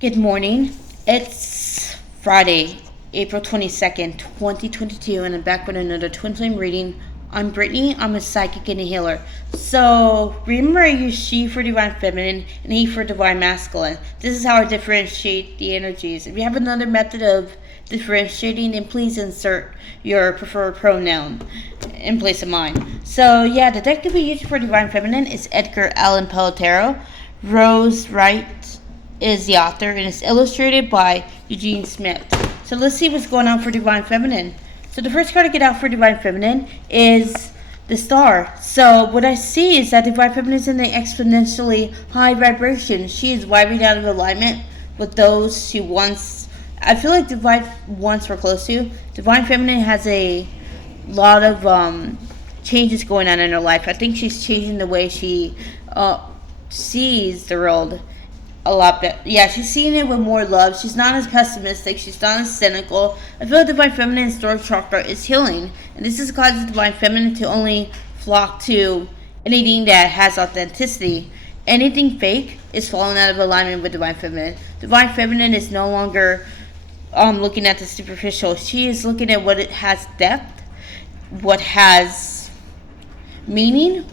Good morning. It's Friday, April 22nd, 2022, and I'm back with another Twin Flame reading. I'm Brittany. I'm a psychic and a healer. So, remember I use she for divine feminine and he for divine masculine. This is how I differentiate the energies. If you have another method of differentiating, then please insert your preferred pronoun in place of mine. So, yeah, the deck to be used for divine feminine is Edgar Allan Poe Tarot. Rose Wright is the author, and it's illustrated by Eugene Smith. So let's see what's going on for Divine Feminine. So the first card to get out for Divine Feminine is the Star. So what I see is that Divine Feminine is in an exponentially high vibration. She is vibing out of alignment with those she once, I feel like Divine once were close to. Divine Feminine has a lot of changes going on in her life. I think she's changing the way she sees the world a lot better. Yeah, she's seeing it with more love. She's not as pessimistic. She's not as cynical. I feel like Divine Feminine's throat chakra is healing, and this is causes Divine Feminine to only flock to anything that has authenticity. Anything fake is falling out of alignment with Divine Feminine. Divine Feminine is no longer looking at the superficial. She is looking at what it has depth, what has meaning.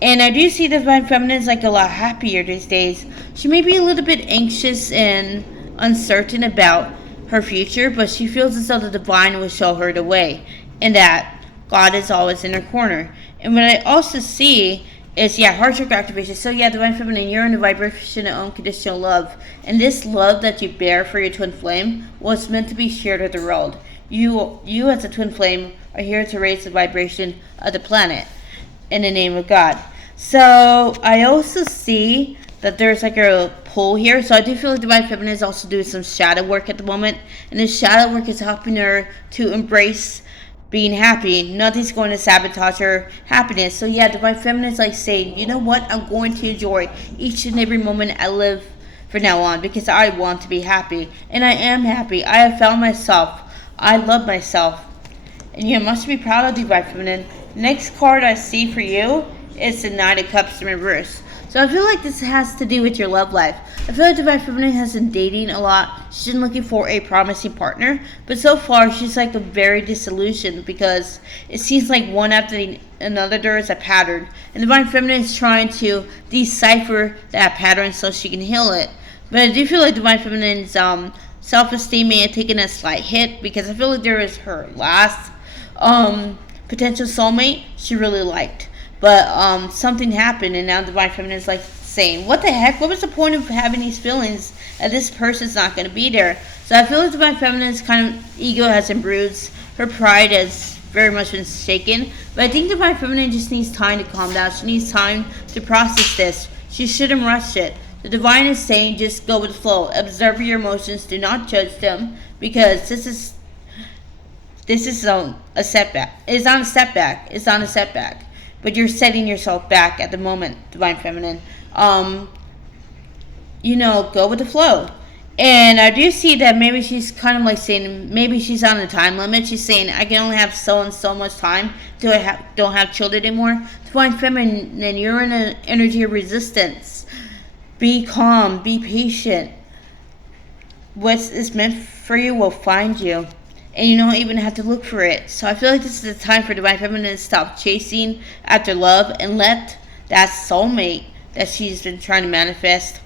And I do see Divine Feminine is like a lot happier these days. She may be a little bit anxious and uncertain about her future, but she feels as though the divine will show her the way and that God is always in her corner. And what I also see is, heart chakra activation. So Divine Feminine, you're in the vibration of unconditional love. And this love that you bear for your twin flame was meant to be shared with the world. You as a twin flame are here to raise the vibration of the planet in the name of God. So I also see that there's like a pull here. So I do feel like Divine Feminine is also doing some shadow work at the moment. And this shadow work is helping her to embrace being happy. Nothing's going to sabotage her happiness. So Divine Feminine is like saying, you know what? I'm going to enjoy each and every moment I live from now on because I want to be happy. And I am happy. I have found myself. I love myself. And you must be proud of Divine Feminine. Next card I see for you is the Knight of Cups in reverse. So I feel like this has to do with your love life. I feel like Divine Feminine has been dating a lot. She's been looking for a promising partner. But so far, she's like very disillusioned because it seems like one after another there is a pattern. And Divine Feminine is trying to decipher that pattern so she can heal it. But I do feel like Divine Feminine's self-esteem may have taken a slight hit because I feel like there is her last potential soulmate she really liked. But something happened, and now Divine Feminine is like saying, what the heck? What was the point of having these feelings that this person's not going to be there? So I feel like Divine Feminine's kind of ego has been bruised. Her pride has very much been shaken. But I think Divine Feminine just needs time to calm down. She needs time to process this. She shouldn't rush it. The Divine is saying just go with the flow. Observe your emotions. Do not judge them because this is a setback. It's not a setback. It's not a setback. But you're setting yourself back at the moment, Divine Feminine. Go with the flow. And I do see that maybe she's kind of like saying, maybe she's on a time limit. She's saying, I can only have so and so much time till I don't have children anymore. Divine Feminine, you're in an energy of resistance. Be calm. Be patient. What is meant for you will find you. And you don't even have to look for it. So I feel like this is the time for Divine Feminine to stop chasing after love and let that soulmate that she's been trying to manifest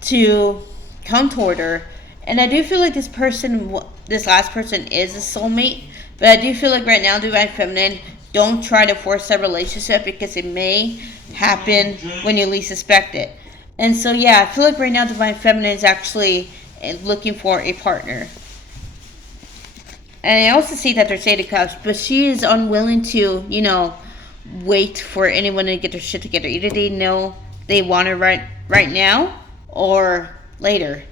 to come toward her. And I do feel like this last person is a soulmate. But I do feel like right now, Divine Feminine, don't try to force that relationship because it may happen when you least expect it. And so I feel like right now Divine Feminine is actually looking for a partner. And I also see that there's Eight of Cups, but she is unwilling to, wait for anyone to get their shit together. Either they know they want her right now or later.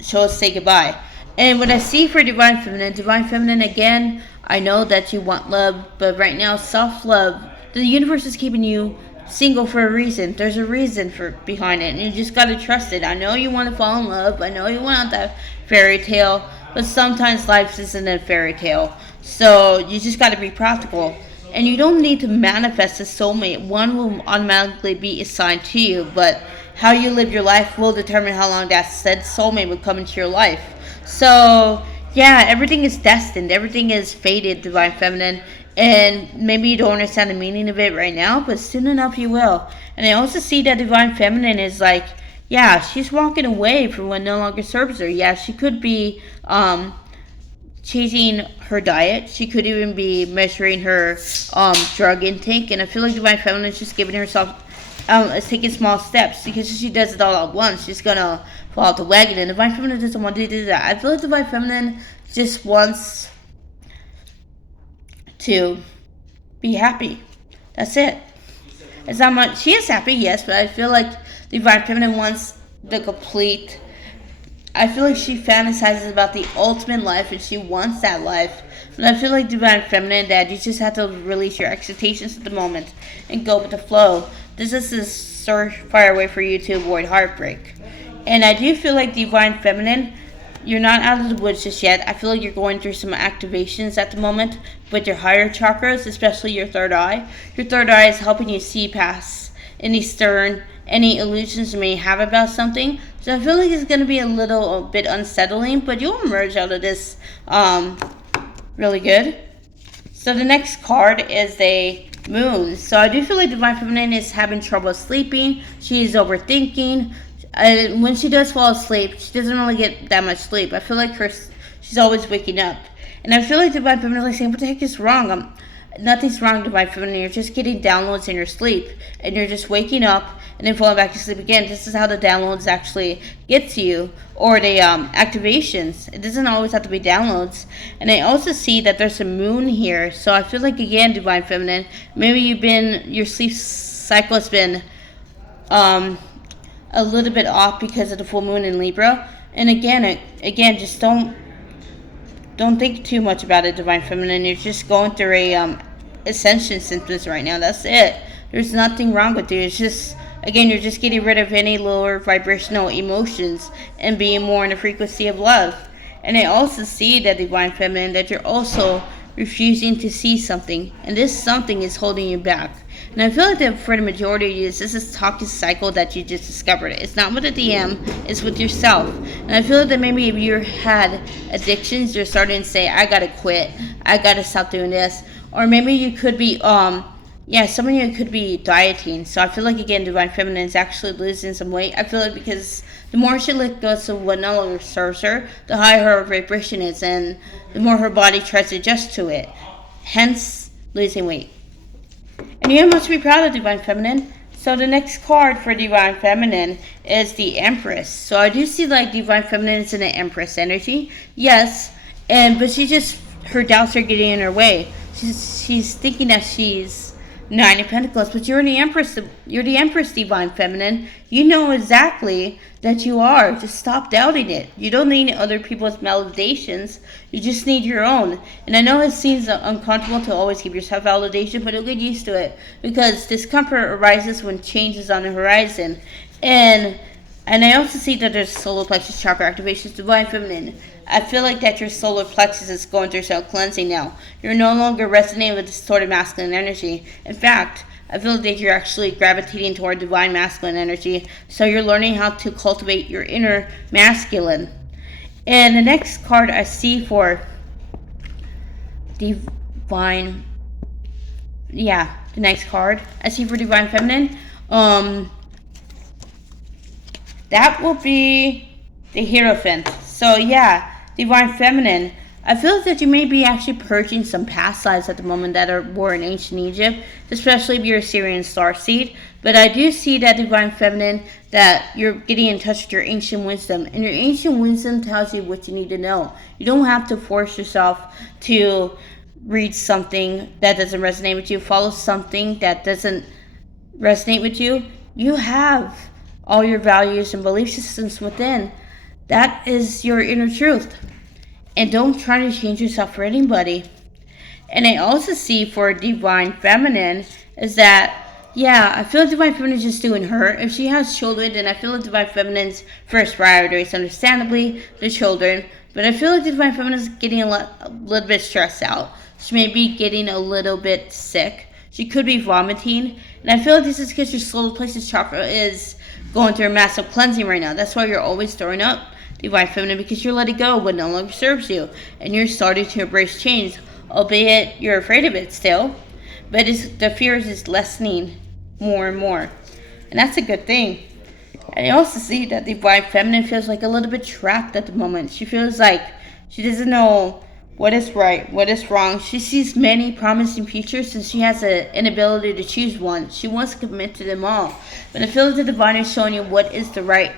So let's say goodbye. And what I see for Divine Feminine, again, I know that you want love, but right now, self-love, the universe is keeping you single for a reason. There's a reason behind it, and you just gotta trust it. I know you want to fall in love. I know you want that fairy tale. But sometimes life isn't a fairy tale. So you just got to be practical. And you don't need to manifest a soulmate. One will automatically be assigned to you. But how you live your life will determine how long that said soulmate will come into your life. So, yeah, everything is destined. Everything is fated, Divine Feminine. And maybe you don't understand the meaning of it right now, but soon enough you will. And I also see that Divine Feminine is like, yeah, she's walking away from what no longer serves her. Yeah, she could be changing her diet. She could even be measuring her drug intake. And I feel like Divine Feminine is just giving herself, taking small steps, because if she does it all at once, she's gonna fall off the wagon. And Divine Feminine doesn't want to do that. I feel like Divine Feminine just wants to be happy. That's it. It's not much. She is happy, yes, but I feel like Divine Feminine wants the complete. I feel like she fantasizes about the ultimate life, and she wants that life. But I feel like Divine Feminine, that you just have to release your expectations at the moment and go with the flow. This is a surefire way for you to avoid heartbreak. And I do feel like Divine Feminine, you're not out of the woods just yet. I feel like you're going through some activations at the moment with your higher chakras, especially your third eye. Your third eye is helping you see past any illusions you may have about something. So I feel like it's going to be a little bit unsettling, but you'll emerge out of this really good. So the next card is a moon. So I do feel like Divine Feminine is having trouble sleeping. She's overthinking. When she does fall asleep, she doesn't really get that much sleep. I feel like she's always waking up. And I feel like Divine Feminine is like saying, what the heck is wrong? Nothing's wrong, Divine Feminine. You're just getting downloads in your sleep. And you're just waking up and then falling back to sleep again. This is how the downloads actually get to you. Or the activations. It doesn't always have to be downloads. And I also see that there's a moon here. So I feel like, again, Divine Feminine, maybe your sleep cycle has been a little bit off because of the full moon in Libra. And again, just don't think too much about it, Divine Feminine. You're just going through a ascension symptoms right now. That's it. There's nothing wrong with you. It's just, again, you're just getting rid of any lower vibrational emotions and being more in the frequency of love. And I also see that, Divine Feminine, that you're also refusing to see something, and this something is holding you back. And I feel like that for the majority of you, this is a toxic cycle that you just discovered. It's not with a DM, it's with yourself. And I feel like that maybe if you had addictions, you're starting to say, I gotta quit, I gotta stop doing this. Or maybe you could be, some of you could be dieting. So I feel like, again, Divine Feminine is actually losing some weight. I feel like because the more she let go of what no longer serves her, the higher her vibration is, and the more her body tries to adjust to it. Hence, losing weight. And you must be proud of, Divine Feminine. So the next card for Divine Feminine is the Empress. So I do see like Divine Feminine is in the Empress energy. Yes, but her doubts are getting in her way. She's thinking that she's Nine of Pentacles, but you're the Empress. You're the Empress, Divine Feminine. You know exactly that you are. Just stop doubting it. You don't need other people's validations. You just need your own. And I know it seems uncomfortable to always give yourself validation, but you'll get used to it because discomfort arises when change is on the horizon. And I also see that there's solar plexus chakra activations, Divine Feminine. I feel like that your solar plexus is going through self-cleansing now. You're no longer resonating with distorted masculine energy. In fact, I feel that you're actually gravitating toward divine masculine energy. So you're learning how to cultivate your inner masculine. And the next card I see for Divine... the next card I see for Divine Feminine, that will be the Hierophant. So Divine Feminine, I feel that you may be actually purging some past lives at the moment that were in ancient Egypt, especially if you're a Syrian starseed. But I do see that, Divine Feminine, that you're getting in touch with your ancient wisdom. And your ancient wisdom tells you what you need to know. You don't have to force yourself to read something that doesn't resonate with you, follow something that doesn't resonate with you. You have all your values and belief systems within. That is your inner truth. And don't try to change yourself for anybody. And I also see for Divine Feminine is that, I feel like Divine Feminine is just doing her. If she has children, then I feel like Divine Feminine's first priority is understandably the children. But I feel like Divine Feminine is getting a little bit stressed out. She may be getting a little bit sick. She could be vomiting. And I feel like this is because your solar plexus chakra is going through a massive cleansing right now. That's why you're always throwing up Divine Feminine, because you're letting go what no longer serves you. And you're starting to embrace change, albeit you're afraid of it still. But the fear is lessening more and more. And that's a good thing. And I also see that Divine Feminine feels like a little bit trapped at the moment. She feels like she doesn't know what is right, what is wrong. She sees many promising futures and she has an inability to choose one. She wants to commit to them all. But I feel like the Divine is showing you what is the right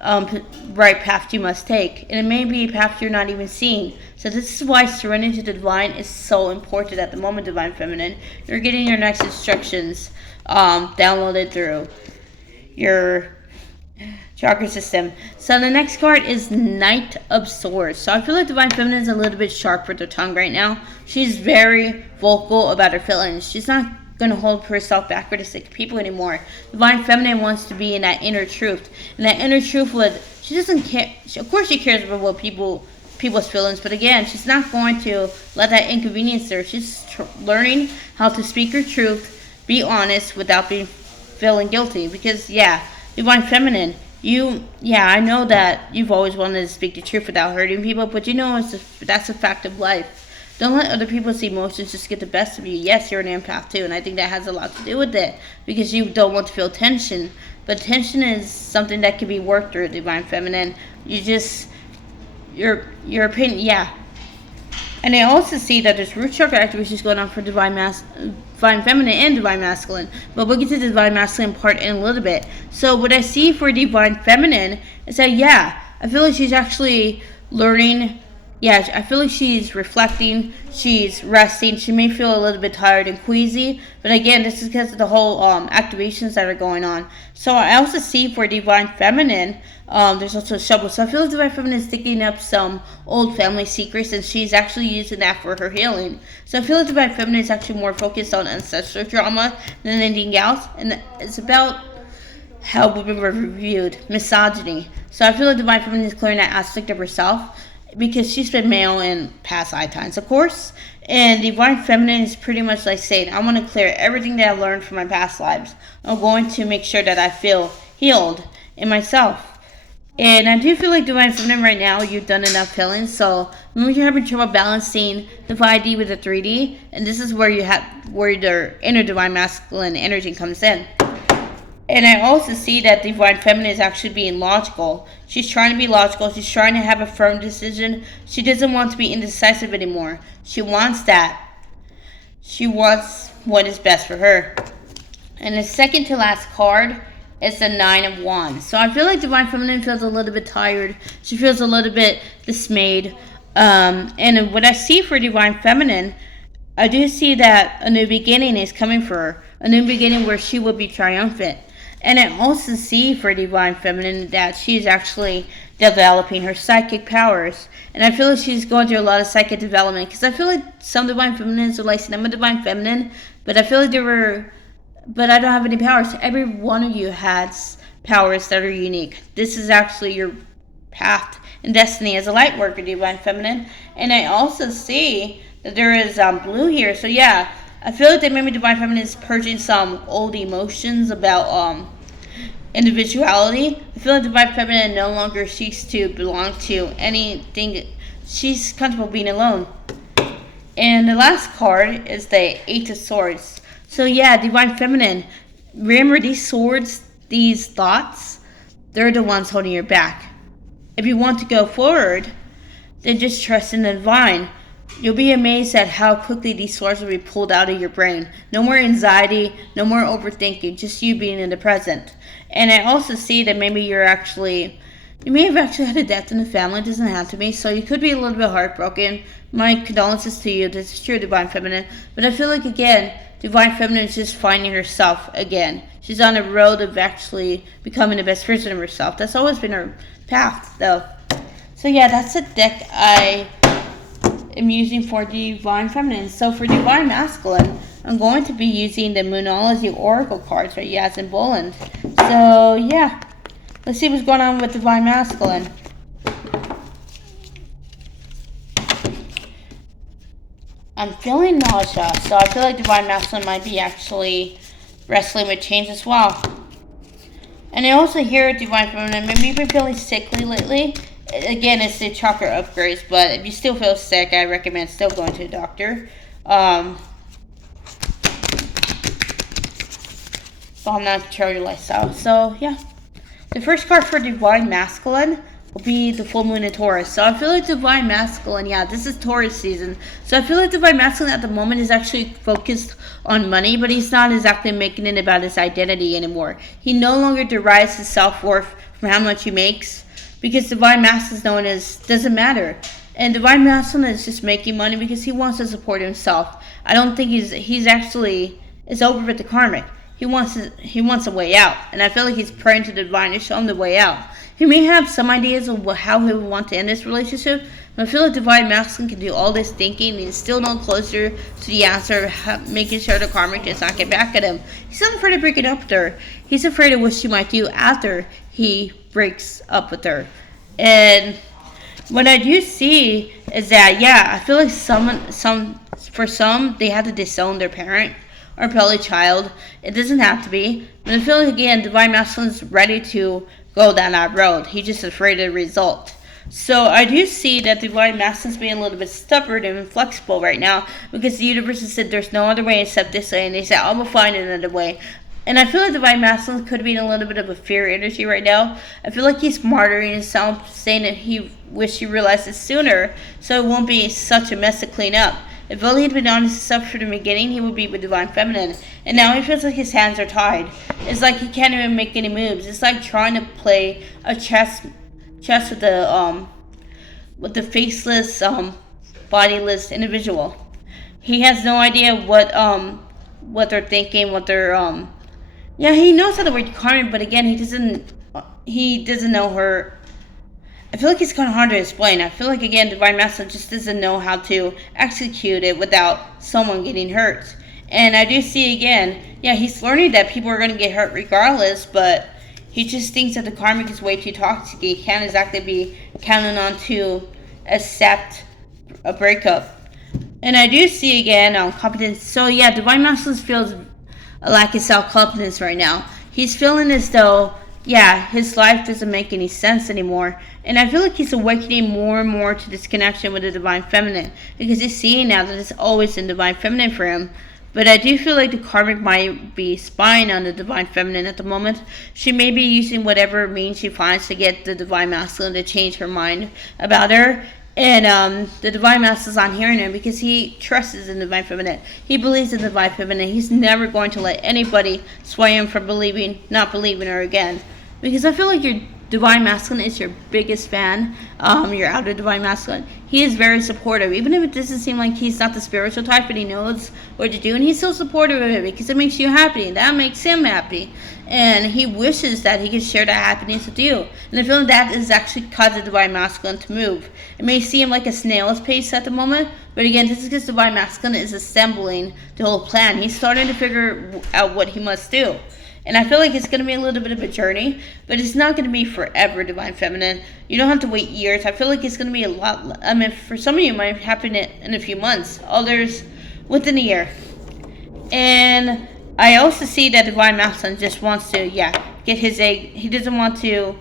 path you must take. And it may be a path you're not even seeing. So this is why surrendering to the Divine is so important at the moment, Divine Feminine. You're getting your next instructions downloaded through your chakra system. So the next card is Knight of Swords. So I feel like Divine Feminine is a little bit sharp with her tongue right now. She's very vocal about her feelings. She's not going to hold herself back for the sake of people anymore. Divine Feminine wants to be in that inner truth. And that inner truth she doesn't care. Of course she cares about what people's feelings, but again, she's not going to let that inconvenience her. She's learning how to speak her truth, be honest without feeling guilty. Because Divine Feminine, I know that you've always wanted to speak the truth without hurting people, but that's a fact of life. Don't let other people's emotions just get the best of you. Yes, you're an empath too, and I think that has a lot to do with it, because you don't want to feel tension. But tension is something that can be worked through, Divine Feminine. Your opinion, And I also see that there's root chakra activations going on for Divine Feminine and Divine Masculine. But we'll get to the Divine Masculine part in a little bit. So what I see for Divine Feminine is that, I feel like she's actually learning. I feel like she's reflecting. She's resting. She may feel a little bit tired and queasy. But again, this is because of the whole activations that are going on. So I also see for Divine Feminine, there's also a shovel. So I feel like Divine Feminine is digging up some old family secrets, and she's actually using that for her healing. So I feel like Divine Feminine is actually more focused on ancestral trauma than anything else, and it's about how women were viewed, misogyny. So I feel like Divine Feminine is clearing that aspect of herself, because she's been male in past lifetimes, of course. And Divine Feminine is pretty much like saying, I want to clear everything that I've learned from my past lives. I'm going to make sure that I feel healed in myself. And I do feel like Divine Feminine right now, you've done enough healing. So maybe you're having trouble balancing the 5D with the 3D. And this is where the inner Divine Masculine energy comes in. And I also see that Divine Feminine is actually being logical. She's trying to be logical. She's trying to have a firm decision. She doesn't want to be indecisive anymore. She wants that. She wants what is best for her. And the second to last card is the 9 of Wands. So I feel like Divine Feminine feels a little bit tired. She feels a little bit dismayed. And what I see for Divine Feminine, I do see that a new beginning is coming for her. A new beginning where she will be triumphant. And I also see for Divine Feminine that she's actually developing her psychic powers. And I feel like she's going through a lot of psychic development. Because I feel like some Divine Feminines are like, I'm a Divine Feminine. But I feel like but I don't have any powers. Every one of you has powers that are unique. This is actually your path and destiny as a light worker, Divine Feminine. And I also see that there is blue here. So I feel like that maybe Divine Feminine is purging some old emotions about individuality. I feel like Divine Feminine no longer seeks to belong to anything. She's comfortable being alone. And the last card is the 8 of Swords. So Divine Feminine, remember these swords, these thoughts, they're the ones holding you back. If you want to go forward, then just trust in the Divine. You'll be amazed at how quickly these swords will be pulled out of your brain. No more anxiety, no more overthinking, just you being in the present. And I also see that maybe you may have actually had a death in the family. It doesn't have to be. So you could be a little bit heartbroken. My condolences to you. This is true, Divine Feminine. But I feel like, again, Divine Feminine is just finding herself again. She's on the road of actually becoming the best version of herself. That's always been her path, though. So that's a deck I am using for Divine Feminine. So for Divine Masculine, I'm going to be using the Moonology Oracle cards by Yasmin Boland. So let's see what's going on with Divine Masculine. I'm feeling nausea, so I feel like Divine Masculine might be actually wrestling with change as well. And I also hear divine feminine. Maybe you've been feeling sickly lately. Again, it's the chakra upgrades, but if you still feel sick, I recommend still going to the doctor. While not control your lifestyle. So yeah, the first card for divine masculine will be the full moon in Taurus. So I feel like divine masculine, yeah, this is Taurus season. So I feel like divine masculine at the moment is actually focused on money, but he's not exactly making it about his identity anymore. He no longer derives his self-worth from how much he makes, because divine masculine is known as doesn't matter. And divine masculine is just making money because he wants to support himself. I don't think he's actually it's over with the karmic. He wants a way out, and I feel like he's praying to the divine to show him the way out. He may have some ideas of how he would want to end this relationship, but I feel like divine masculine can do all this thinking and he's still no closer to the answer, making sure the karmic does not get back at him. He's not afraid of breaking up with her. He's afraid of what she might do after he breaks up with her. And what I do see is that, yeah, I feel like for some they have to disown their parent or probably child. It doesn't have to be. But I feel like, again, divine masculine is ready to go down that road. He's just afraid of the result. So I do see that divine masculine is being a little bit stubborn and inflexible right now, because the universe has said there's no other way except this way, and they said I'm gonna find another way. And I feel like divine masculine could be in a little bit of a fear energy right now. I feel like he's martyring himself, saying that he wished he realized it sooner, so it won't be such a mess to clean up. If only he'd been honest himself from the beginning, he would be with divine feminine. And now he feels like his hands are tied. It's like he can't even make any moves. It's like trying to play a chess with the faceless, bodiless individual. He has no idea what they're thinking, what they're yeah, he knows how to work karmic, but again, he doesn't know her. I feel like it's kind of hard to explain. I feel like, again, divine masculine just doesn't know how to execute it without someone getting hurt. And I do see, again, yeah, he's learning that people are going to get hurt regardless, but he just thinks that the karmic is way too toxic. He can't exactly be counting on to accept a breakup. And I do see, again, competence. So yeah, divine masculine feels a lack of self-confidence right now. He's feeling as though, yeah, his life doesn't make any sense anymore. And I feel like he's awakening more and more to this connection with the divine feminine, because he's seeing now that it's always in divine feminine for him. But I do feel like the karmic might be spying on the divine feminine at the moment. She may be using whatever means she finds to get the divine masculine to change her mind about her. And the divine masculine is on hearing him because he trusts in the divine feminine. He believes in the divine feminine. He's never going to let anybody sway him from not believing her again. Because I feel like your divine masculine is your biggest fan, your outer divine masculine. He is very supportive, even if it doesn't seem like he's not the spiritual type, but he knows what to do, and he's still supportive of it because it makes you happy, and that makes him happy. And he wishes that he could share that happiness with you. And I feel like that is actually causing the divine masculine to move. It may seem like a snail's pace at the moment, but again, this is because divine masculine is assembling the whole plan. He's starting to figure out what he must do. And I feel like it's going to be a little bit of a journey, but it's not going to be forever, divine feminine. You don't have to wait years. I feel like it's going to be a lot. I mean, for some of you, it might happen in a few months. Others, within a year. And I also see that divine masculine just wants to, get his egg. He doesn't want to,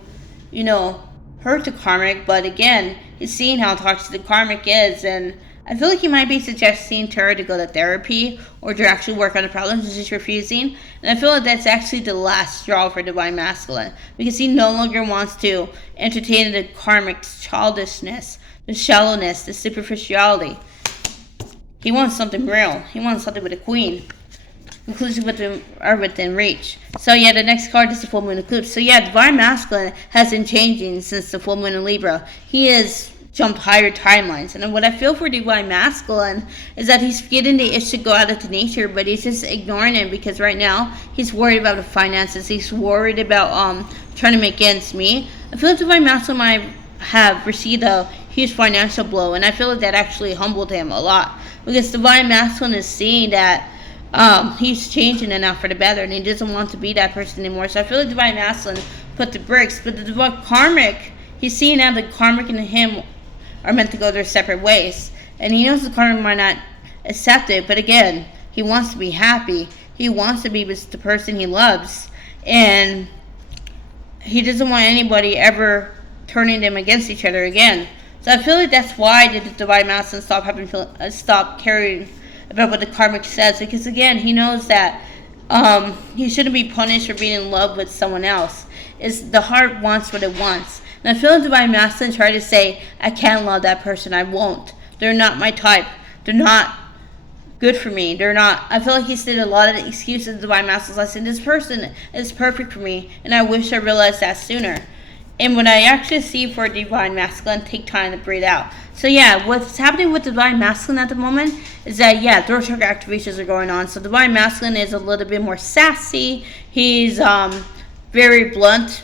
hurt the karmic. But again, he's seeing how toxic the karmic is, and I feel like he might be suggesting to her to go to therapy or to actually work on the problems. He's just refusing. And I feel like that's actually the last straw for divine masculine, because he no longer wants to entertain the karmic's childishness, the shallowness, the superficiality. He wants something real. He wants something with a queen, inclusive within reach. So yeah, the next card is the full moon eclipse. So yeah, divine masculine has been changing since the full moon in Libra. He has jumped higher timelines. And what I feel for divine masculine is that he's getting the itch to go out into nature, but he's just ignoring it because right now he's worried about the finances. He's worried about trying to make ends meet. I feel like divine masculine might have received a huge financial blow, and I feel like that actually humbled him a lot, because divine masculine is seeing that he's changing enough for the better, and he doesn't want to be that person anymore. So I feel like divine masculine put the bricks, but the divine karmic, he's seeing now the karmic and him are meant to go their separate ways. And he knows the karmic might not accept it, but again, he wants to be happy. He wants to be with the person he loves. And he doesn't want anybody ever turning them against each other again. So I feel like that's why the divine masculine stop caring about what the karmic says, because again he knows that he shouldn't be punished for being in love with someone else. The heart wants what it wants. And I feel like divine masculine tried to say, I can't love that person, I won't. They're not my type. They're not good for me. They're not. I feel like he's did a lot of excuses to divine masculine. I said, this person is perfect for me, and I wish I realized that sooner. And when I actually see for divine masculine, take time to breathe out. So yeah, what's happening with divine masculine at the moment is that throat chakra activations are going on. So divine masculine is a little bit more sassy. He's very blunt.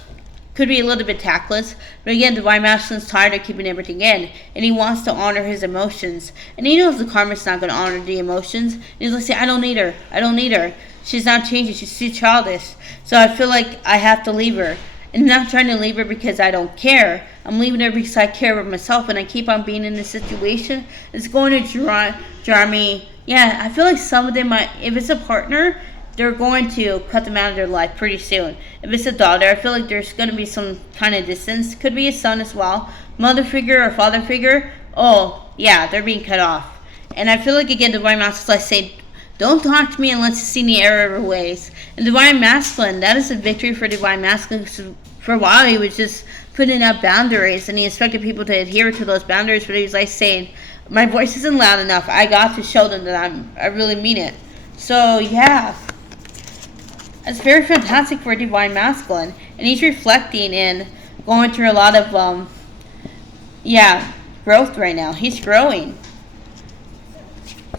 Could be a little bit tactless, but again, divine masculine's tired of keeping everything in, and he wants to honor his emotions. And he knows the karmic's not going to honor the emotions. And he's like, say, I don't need her. She's not changing. She's too childish. So I feel like I have to leave her. And I'm not trying to leave her because I don't care. I'm leaving her because I care about myself, and I keep on being in this situation. It's going to draw me. Yeah, I feel like some of them might, if it's a partner, they're going to cut them out of their life pretty soon. If it's a daughter, I feel like there's going to be some kind of distance. Could be a son as well. Mother figure or father figure. Oh, yeah, they're being cut off. And I feel like, again, divine masculine, I say, don't talk to me unless you see the error of your ways. And divine masculine, that is a victory for divine masculine. For a while, he was just putting up boundaries, and he expected people to adhere to those boundaries, but he was like saying, my voice isn't loud enough. I got to show them that I really mean it. So, yeah. It's very fantastic for divine masculine, and he's reflecting and going through a lot of growth right now. He's growing.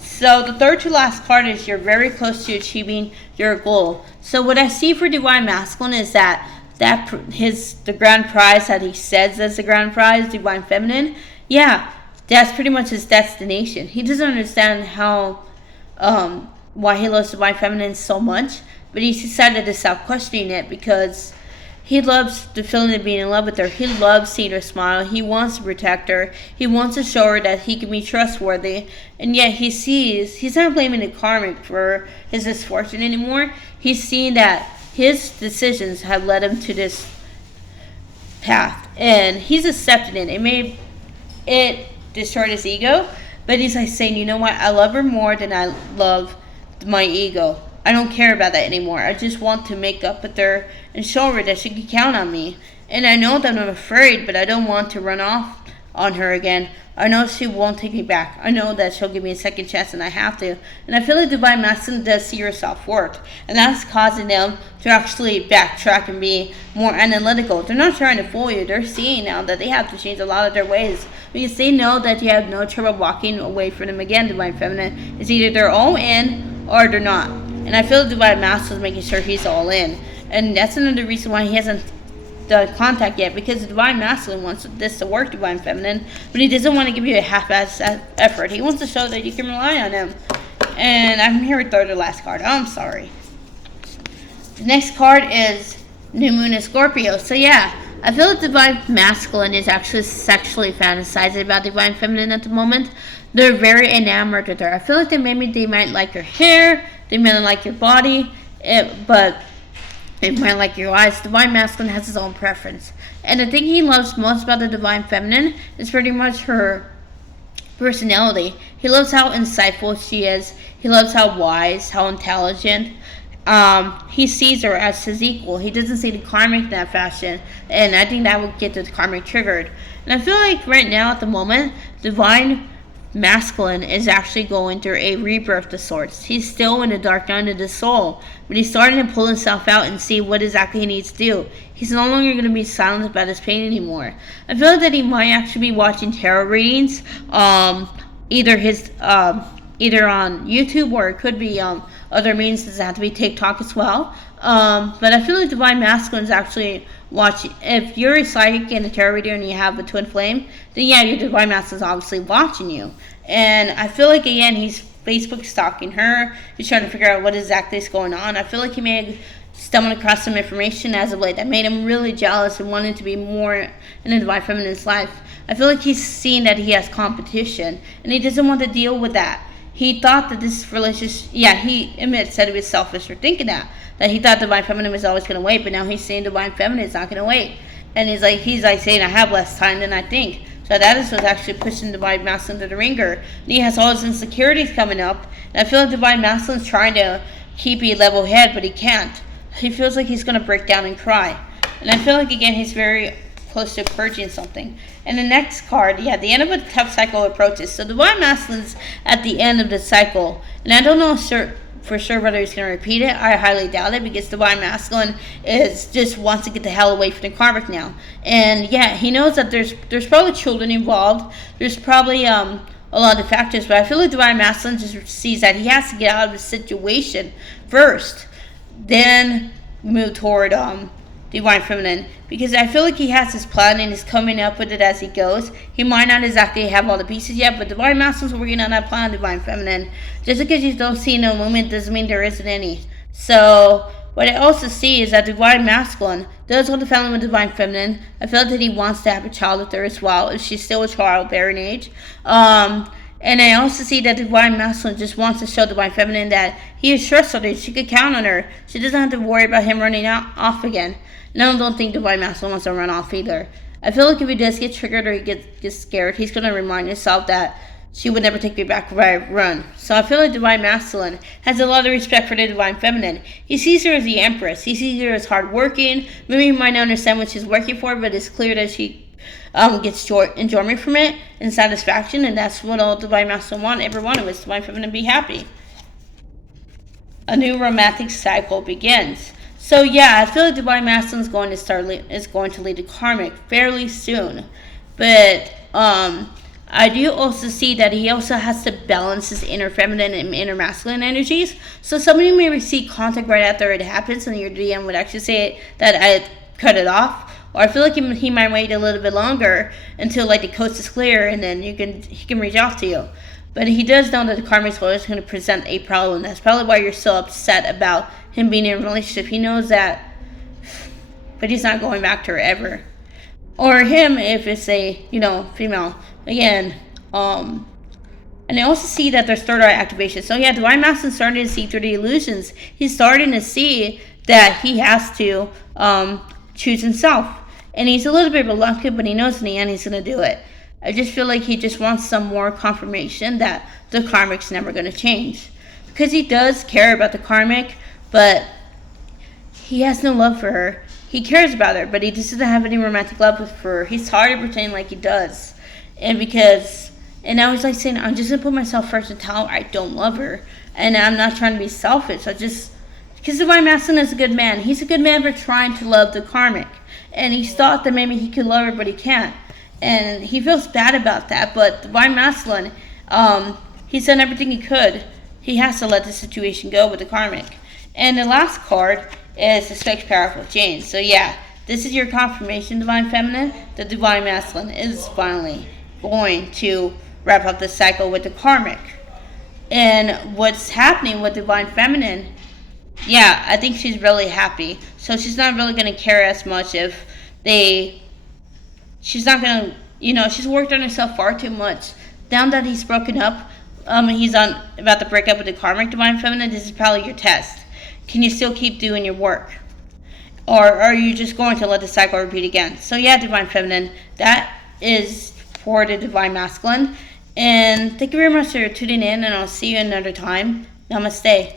So the third to last card is you're very close to achieving your goal. So what I see for divine masculine is that the grand prize that he says is the grand prize, divine feminine, that's pretty much his destination. He doesn't understand how why he loves divine feminine so much. But he's decided to stop questioning it because he loves the feeling of being in love with her. He loves seeing her smile. He wants to protect her. He wants to show her that he can be trustworthy. And yet he's not blaming the karmic for his misfortune anymore. He's seeing that his decisions have led him to this path. And he's accepted it. It destroyed his ego. But he's like saying, you know what? I love her more than I love my ego. I don't care about that anymore. I just want to make up with her and show her that she can count on me. And I know that I'm afraid, but I don't want to run off on her again. I know she won't take me back. I know that she'll give me a second chance, and I have to. And I feel like divine masculine does see her self-worth. And that's causing them to actually backtrack and be more analytical. They're not trying to fool you. They're seeing now that they have to change a lot of their ways. Because they know that you have no trouble walking away from them again, divine feminine. It's either they're all in or they're not. And I feel divine masculine is making sure he's all in. And that's another reason why he hasn't done contact yet, because the divine masculine wants this to work, divine feminine, but he doesn't want to give you a half-ass effort. He wants to show that you can rely on him. And I'm here with third to last card. Oh, I'm sorry. The next card is New Moon in Scorpio. So I feel like divine masculine is actually sexually fantasizing about divine feminine at the moment. They're very enamored with her. I feel like maybe they might like her hair, they might like your body, but they might like your eyes. Divine masculine has his own preference. And the thing he loves most about the divine feminine is pretty much her personality. He loves how insightful she is. He loves how wise, how intelligent. He sees her as his equal. He doesn't see the karmic in that fashion. And I think that would get the karmic triggered. And I feel like right now at the moment, divine masculine is actually going through a rebirth of sorts. He's still in the dark night of the soul, but he's starting to pull himself out and see what exactly he needs to do. He's no longer going to be silent about his pain anymore. I feel like that he might actually be watching tarot readings, either on YouTube, or it could be other means. Doesn't have to be TikTok as well. But I feel like divine masculine is actually watching. If you're a psychic and a tarot reader and you have a twin flame, then your divine masculine is obviously watching you. And I feel like, again, he's Facebook stalking her. He's trying to figure out what exactly is going on. I feel like he may have stumbled across some information as of late that made him really jealous and wanted to be more in the divine feminine's life. I feel like he's seen that he has competition, and he doesn't want to deal with that. he thought that this relationship, he admits that he was selfish for thinking that he thought Divine Feminine was always going to wait, but now he's saying Divine Feminine is not going to wait. And he's like saying, I have less time than I think. So that is what's actually pushing Divine Masculine to the ringer. And he has all his insecurities coming up. And I feel like Divine Masculine's trying to keep a level head, but he can't. He feels like he's going to break down and cry. And I feel like, again, he's very close to purging something. And the next card, the end of a tough cycle approaches. So Divine Masculine's at the end of the cycle. And I don't know for sure whether he's going to repeat it. I highly doubt it, because Divine Masculine just wants to get the hell away from the karmic now. And he knows that there's probably children involved. There's probably a lot of factors, but I feel like Divine Masculine just sees that he has to get out of the situation first, then move toward Divine Feminine, because I feel like he has his plan and is coming up with it as he goes. He might not exactly have all the pieces yet, but Divine Masculine's working on that plan, Divine Feminine. Just because you don't see no movement doesn't mean there isn't any. So what I also see is that Divine Masculine does want the family with Divine Feminine. I feel that he wants to have a child with her as well, if she's still a childbearing age. And I also see that Divine Masculine just wants to show Divine Feminine that he is trustworthy. She could count on her. She doesn't have to worry about him running off again. And I don't think Divine Masculine wants to run off either. I feel like if he does get triggered or he gets scared, he's going to remind himself that she would never take me back if I run. So I feel like Divine Masculine has a lot of respect for the Divine Feminine. He sees her as the Empress. He sees her as hardworking. Maybe he might not understand what she's working for, but it's clear that she gets enjoyment from it and satisfaction, and that's what all Divine Masculine ever wanted, was Divine Feminine to be happy. A new romantic cycle begins. So I feel like Divine Masculine is going to lead to karmic fairly soon, but I do also see that he also has to balance his inner feminine and inner masculine energies. So somebody may receive contact right after it happens, and your DM would actually say that I cut it off. Or I feel like he might wait a little bit longer until like the coast is clear, and then he can reach out to you. But he does know that the karmic is always going to present a problem. That's probably why you're so upset about him being in a relationship. He knows that, but he's not going back to her ever. Or him if it's a female. Again, and I also see that there's third eye activation. So Divine Masculine starting to see through the illusions. He's starting to see that he has to choose himself. And he's a little bit reluctant, but he knows in the end he's going to do it. I just feel like he just wants some more confirmation that the karmic's never going to change. Because he does care about the karmic, but he has no love for her. He cares about her, but he just doesn't have any romantic love for her. He's tired of pretending like he does. And now he's like saying, I'm just going to put myself first and tell her I don't love her. And I'm not trying to be selfish. Because Divine Masculine is a good man. He's a good man for trying to love the karmic. And he's thought that maybe he could love her, but he can't. And he feels bad about that. But Divine Masculine, he's done everything he could. He has to let the situation go with the karmic. And the last card is the Six Powerful Chains. So this is your confirmation, Divine Feminine. The Divine Masculine is finally going to wrap up the cycle with the karmic. And what's happening with Divine Feminine, I think she's really happy. So she's not really going to care as much if she's not going to, she's worked on herself far too much. Now that he's broken up, he's about to break up with the karmic. Divine Feminine, this is probably your test. Can you still keep doing your work? Or are you just going to let the cycle repeat again? So Divine Feminine, that is for the Divine Masculine. And thank you very much for tuning in, and I'll see you another time. Namaste.